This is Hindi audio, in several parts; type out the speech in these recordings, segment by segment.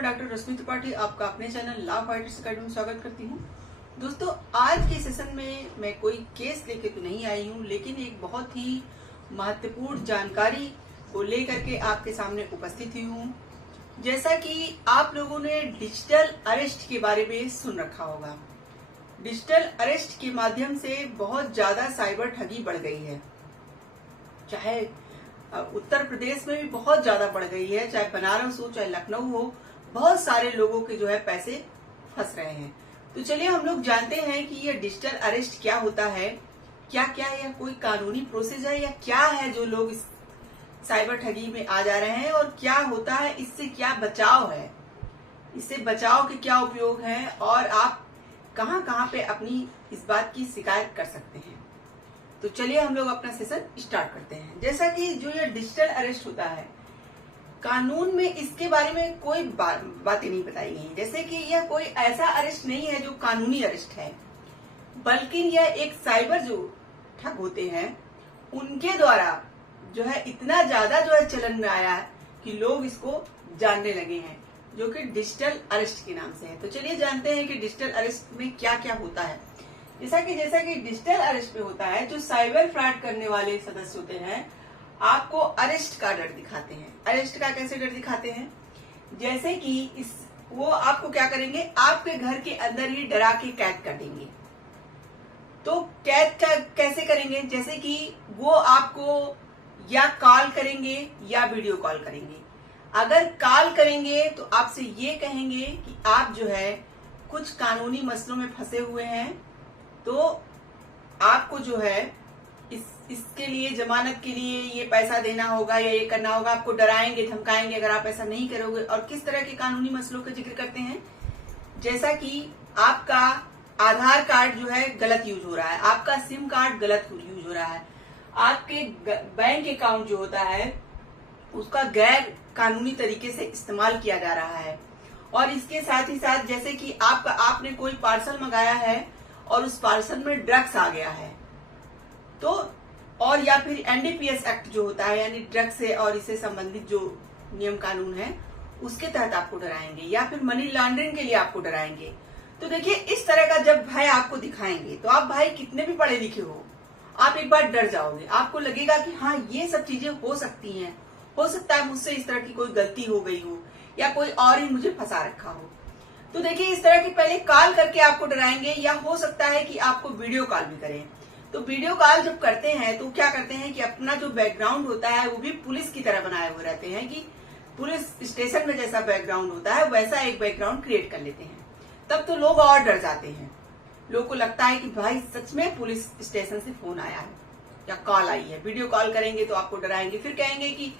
मैं डॉक्टर रश्मि त्रिपाठी आपका अपने चैनल लॉ फाइटर्स अकेडमी में स्वागत करती हूँ। दोस्तों, आज के सेशन में मैं कोई केस लेके तो नहीं आई हूँ, लेकिन एक बहुत ही महत्वपूर्ण जानकारी को लेकर के आपके सामने उपस्थित हुई हूँ। जैसा कि आप लोगों ने डिजिटल अरेस्ट के बारे में सुन रखा होगा। डिजिटल अरेस्ट के माध्यम से बहुत ज्यादा साइबर ठगी बढ़ गई है। चाहे उत्तर प्रदेश में भी बहुत ज्यादा बढ़ गई है, चाहे बनारस हो चाहे लखनऊ हो, बहुत सारे लोगों के जो है पैसे फंस रहे हैं। तो चलिए हम लोग जानते हैं कि ये डिजिटल अरेस्ट क्या होता है, क्या क्या है, या कोई कानूनी प्रोसेस है या क्या है जो लोग इस साइबर ठगी में आ जा रहे हैं, और क्या होता है, इससे क्या बचाव है, इससे बचाव के क्या उपयोग है, और आप कहां कहां पे अपनी इस बात की शिकायत कर सकते हैं। तो चलिए हम लोग अपना सेशन स्टार्ट करते हैं। जैसा कि जो ये डिजिटल अरेस्ट होता है, कानून में इसके बारे में कोई बातें नहीं बताई गई। जैसे कि यह कोई ऐसा अरेस्ट नहीं है जो कानूनी अरेस्ट है, बल्कि यह एक साइबर जो ठग होते हैं उनके द्वारा जो है इतना ज्यादा जो है चलन में आया है कि लोग इसको जानने लगे हैं, जो कि डिजिटल अरेस्ट के नाम से है। तो चलिए जानते हैं कि डिजिटल अरेस्ट में क्या क्या होता है। जैसा कि डिजिटल अरेस्ट में होता है, जो साइबर फ्रॉड करने वाले सदस्य होते हैं आपको अरेस्ट का डर दिखाते हैं। अरेस्ट का कैसे डर दिखाते हैं? जैसे कि वो आपको क्या करेंगे, आपके घर के अंदर ही डरा के कैद कर देंगे। तो कैद कैसे करेंगे? जैसे कि वो आपको या कॉल करेंगे या वीडियो कॉल करेंगे। अगर कॉल करेंगे तो आपसे ये कहेंगे कि आप जो है कुछ कानूनी मसलों में फंसे हुए हैं, तो आपको जो है इसके लिए जमानत के लिए ये पैसा देना होगा या ये करना होगा। आपको डराएंगे, धमकाएंगे अगर आप ऐसा नहीं करोगे। और किस तरह के कानूनी मसलों का जिक्र करते हैं? जैसा कि आपका आधार कार्ड जो है गलत यूज हो रहा है, आपका सिम कार्ड गलत यूज हो रहा है, आपके बैंक अकाउंट जो होता है उसका गैर कानूनी तरीके से इस्तेमाल किया जा रहा है। और इसके साथ ही साथ जैसे कि आपने कोई पार्सल मंगाया है और उस पार्सल में ड्रग्स आ गया है, तो और या फिर एनडीपीएस एक्ट जो होता है, यानी ड्रग्स से और इससे संबंधित जो नियम कानून है उसके तहत आपको डराएंगे, या फिर मनी लॉन्ड्रिंग के लिए आपको डराएंगे। तो देखिए, इस तरह का जब भय आपको दिखाएंगे तो आप भाई कितने भी पढ़े लिखे हो, आप एक बार डर जाओगे। आपको लगेगा कि हाँ, ये सब चीजें हो सकती हैं, हो सकता है मुझसे इस तरह की कोई गलती हो गई हो या कोई और ही मुझे फंसा रखा हो। तो देखिए, इस तरह की पहले कॉल करके आपको डराएंगे, या हो सकता है कि आपको वीडियो कॉल भी करें। तो वीडियो कॉल जब करते हैं तो क्या करते हैं कि अपना जो बैकग्राउंड होता है वो भी पुलिस की तरह बनाए हुए रहते हैं, कि पुलिस स्टेशन में जैसा बैकग्राउंड होता है वैसा एक बैकग्राउंड क्रिएट कर लेते हैं। तब तो लोग और डर जाते हैं, लोगों को लगता है कि भाई सच में पुलिस स्टेशन से फोन आया है या कॉल आई है। वीडियो कॉल करेंगे तो आपको डराएंगे, फिर कहेंगे कि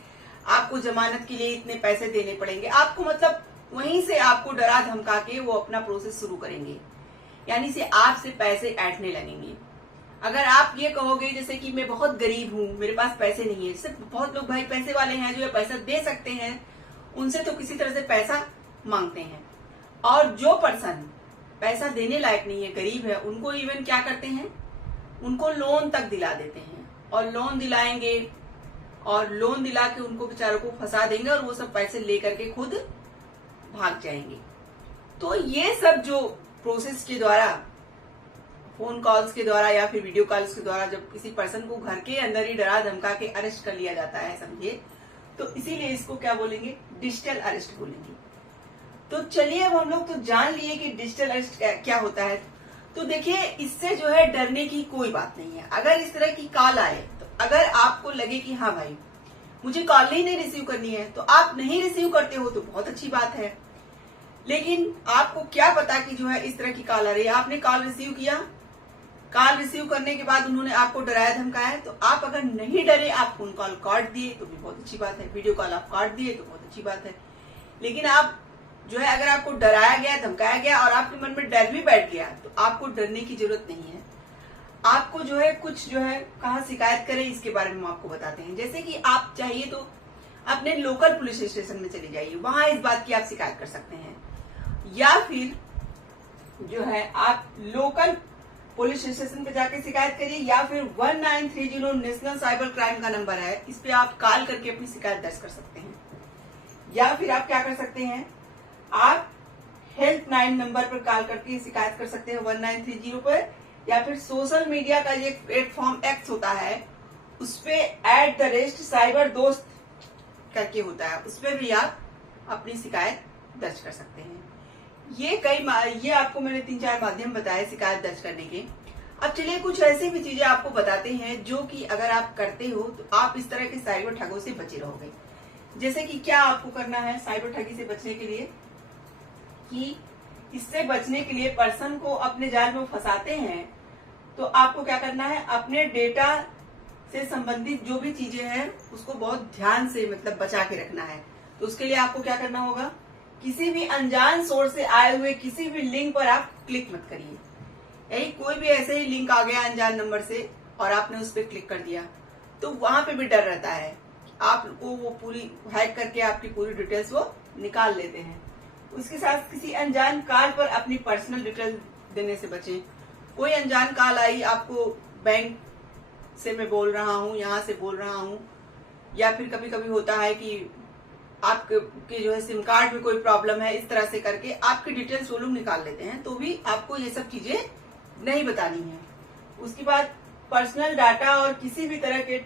आपको जमानत के लिए इतने पैसे देने पड़ेंगे। आपको मतलब वहीं से आपको डरा धमका के वो अपना प्रोसेस शुरू करेंगे, यानी से आपसे पैसे ऐंठने लगेंगे। अगर आप ये कहोगे जैसे कि मैं बहुत गरीब हूँ, मेरे पास पैसे नहीं है, सिर्फ बहुत लोग भाई पैसे वाले हैं जो पैसा दे सकते हैं, उनसे तो किसी तरह से पैसा मांगते हैं। और जो पर्सन पैसा देने लायक नहीं है, गरीब है, उनको इवन क्या करते हैं, उनको लोन तक दिला देते हैं, और लोन दिलाएंगे और लोन दिला के उनको बेचारों को फंसा देंगे और वो सब पैसे लेकर के खुद भाग जाएंगे। तो ये सब जो प्रोसेस के द्वारा, फोन कॉल्स के द्वारा या फिर वीडियो कॉल्स के द्वारा जब किसी पर्सन को घर के अंदर ही डरा धमका के अरेस्ट कर लिया जाता है, समझिए, तो इसीलिए इसको क्या बोलेंगे, डिजिटल अरेस्ट बोलेंगे। तो चलिए अब हम लोग तो जान लिए कि डिजिटल अरेस्ट क्या होता है। तो देखिए, इससे जो है डरने की कोई बात नहीं है। अगर इस तरह की कॉल आए, तो अगर आपको लगे कि हाँ भाई मुझे कॉल ही नहीं रिसीव करनी है, तो आप नहीं रिसीव करते हो तो बहुत अच्छी बात है। लेकिन आपको क्या पता कि जो है इस तरह की कॉल आ रही है, आपने कॉल रिसीव किया, कॉल रिसीव करने के बाद उन्होंने आपको डराया धमकाया, तो आप अगर नहीं डरे, आप फोन कॉल काट दिए तो भी बहुत अच्छी बात है, वीडियो कॉल आप काट दिए तो बहुत अच्छी बात है। लेकिन आप जो है अगर आपको डराया गया, धमकाया गया और आपके मन में डर भी बैठ गया, तो आपको डरने की जरूरत नहीं है। आपको जो है कुछ जो है कहाँ शिकायत करें इसके बारे में हम आपको बताते हैं। जैसे कि आप चाहिए तो अपने लोकल पुलिस स्टेशन में चले जाइए, वहां इस बात की आप शिकायत कर सकते हैं, या फिर जो है आप लोकल पुलिस स्टेशन पे जाके शिकायत करिए, या फिर 1930 नेशनल साइबर क्राइम का नंबर है, इस पे आप कॉल करके अपनी शिकायत दर्ज कर सकते हैं। या फिर आप क्या कर सकते हैं, हेल्पलाइन नंबर पर कॉल करके शिकायत कर सकते हैं 1930 पर, या फिर सोशल मीडिया का ये प्लेटफॉर्म एक्स होता है उस पे @साइबर दोस्त करके होता है, उस पर भी आप अपनी शिकायत दर्ज कर सकते हैं। ये आपको मैंने 3-4 माध्यम बताए शिकायत दर्ज करने के। अब चलिए कुछ ऐसी भी चीजें आपको बताते हैं जो कि अगर आप करते हो तो आप इस तरह के साइबर ठगों से बचे रहोगे। जैसे कि क्या आपको करना है साइबर ठगी से बचने के लिए, कि इससे बचने के लिए पर्सन को अपने जाल में फंसाते हैं तो आपको क्या करना है, अपने डेटा से संबंधित जो भी चीजें हैं उसको बहुत ध्यान से मतलब बचा के रखना है। तो उसके लिए आपको क्या करना होगा, किसी भी अनजान सोर्स से आए हुए किसी भी लिंक पर आप क्लिक मत करिए। यही कोई भी ऐसे ही लिंक आ गया अनजान नंबर से और आपने उस पर क्लिक कर दिया तो वहां पे भी डर रहता है, आपको वो पूरी हैक करके आपकी पूरी डिटेल्स वो निकाल लेते हैं। उसके साथ किसी अनजान कॉल पर अपनी पर्सनल डिटेल देने से बचें। कोई अनजान कॉल आई आपको, बैंक से मैं बोल रहा हूँ, यहाँ से बोल रहा हूँ, या फिर कभी कभी होता है कि आपके जो है सिम कार्ड में कोई प्रॉब्लम है, इस तरह से करके आपकी डिटेल्स वो लोग निकाल लेते हैं, तो भी आपको ये सब चीजें नहीं बतानी है। उसके बाद पर्सनल डाटा और किसी भी तरह के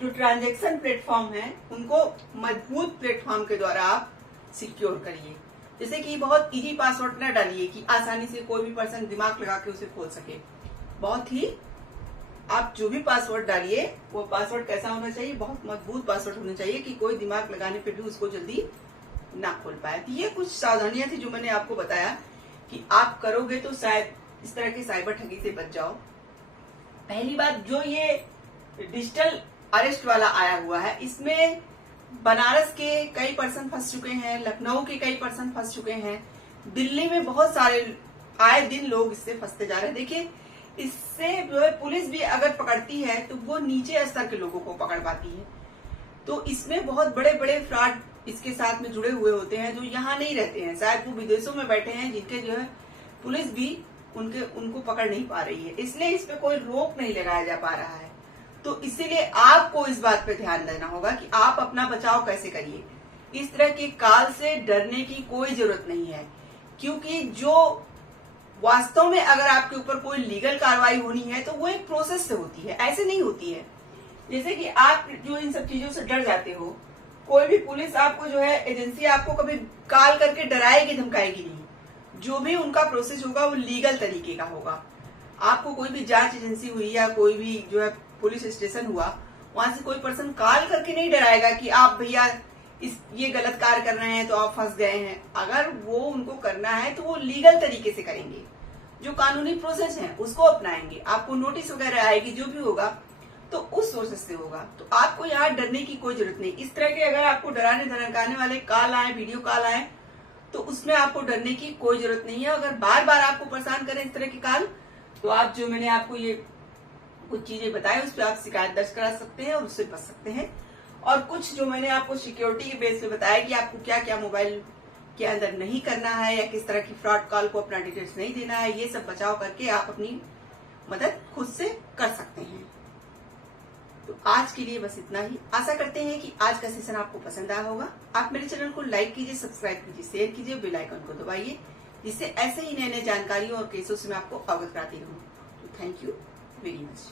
जो ट्रांजैक्शन प्लेटफॉर्म है उनको मजबूत प्लेटफॉर्म के द्वारा आप सिक्योर करिए। जैसे कि बहुत इजी पासवर्ड न डालिए कि आसानी से कोई भी पर्सन दिमाग लगा के उसे खोल सके। बहुत ही आप जो भी पासवर्ड डालिए वो पासवर्ड कैसा होना चाहिए, बहुत मजबूत पासवर्ड होना चाहिए कि कोई दिमाग लगाने पे भी उसको जल्दी ना खोल पाए। तो ये कुछ सावधानियां थी जो मैंने आपको बताया कि आप करोगे तो शायद इस तरह की साइबर ठगी से बच जाओ। पहली बात, जो ये डिजिटल अरेस्ट वाला आया हुआ है इसमें बनारस के कई पर्सन फंस चुके हैं, लखनऊ के कई पर्सन फंस चुके हैं, दिल्ली में बहुत सारे आए दिन लोग इससे फंसते जा रहे हैं। देखिए इससे जो है पुलिस भी अगर पकड़ती है तो वो नीचे स्तर के लोगों को पकड़ पाती है। तो इसमें बहुत बड़े बड़े फ्रॉड इसके साथ में जुड़े हुए होते हैं जो यहाँ नहीं रहते हैं, शायद वो विदेशों में बैठे हैं, जिनके जो है पुलिस भी उनको पकड़ नहीं पा रही है, इसलिए इस पे कोई रोक नहीं लगाया जा पा रहा है। तो इसीलिए आपको इस बात पे ध्यान देना होगा कि आप अपना बचाव कैसे करिए। इस तरह के काल से डरने की कोई जरूरत नहीं है, क्योंकि जो वास्तव में अगर आपके ऊपर कोई लीगल कार्रवाई होनी है तो वो एक प्रोसेस से होती है, ऐसे नहीं होती है। जैसे कि आप जो इन सब चीजों से डर जाते हो, कोई भी पुलिस आपको जो है एजेंसी आपको कभी कॉल करके डराएगी धमकाएगी नहीं। जो भी उनका प्रोसेस होगा वो लीगल तरीके का होगा। आपको कोई भी जांच एजेंसी हुई या कोई भी जो है पुलिस स्टेशन हुआ, वहां से कोई पर्सन कॉल करके नहीं डराएगा कि आप भैया ये गलत कार्य कर रहे हैं तो आप फंस गए हैं। अगर वो उनको करना है तो वो लीगल तरीके से करेंगे, जो कानूनी प्रोसेस है उसको अपनाएंगे। आपको नोटिस वगैरह आएगी, जो भी होगा तो उस सोर्सेस से होगा। तो आपको यहाँ डरने की कोई जरूरत नहीं। इस तरह के अगर आपको डराने धमकाने वाले कॉल आए, वीडियो कॉल आए, तो उसमें आपको डरने की कोई जरूरत नहीं है। अगर बार बार आपको परेशान करें इस तरह के कॉल, तो आप जो मैंने आपको ये कुछ चीजें बताई उस पर आप शिकायत दर्ज करा सकते हैं और उससे बच सकते हैं। और कुछ जो मैंने आपको सिक्योरिटी के बेस पे बताया कि आपको क्या क्या मोबाइल के अंदर नहीं करना है या किस तरह की फ्रॉड कॉल को अपना डिटेल्स नहीं देना है, ये सब बचाव करके आप अपनी मदद खुद से कर सकते हैं। तो आज के लिए बस इतना ही। आशा करते हैं कि आज का सेशन आपको पसंद आया होगा। आप मेरे चैनल को लाइक कीजिए, सब्सक्राइब कीजिए, शेयर कीजिए, बेल आइकन को दबाइए, जिससे ऐसे ही नए नए जानकारियों और केसों से मैं आपको अवगत कराती रहूं। तो थैंक यू वेरी मच।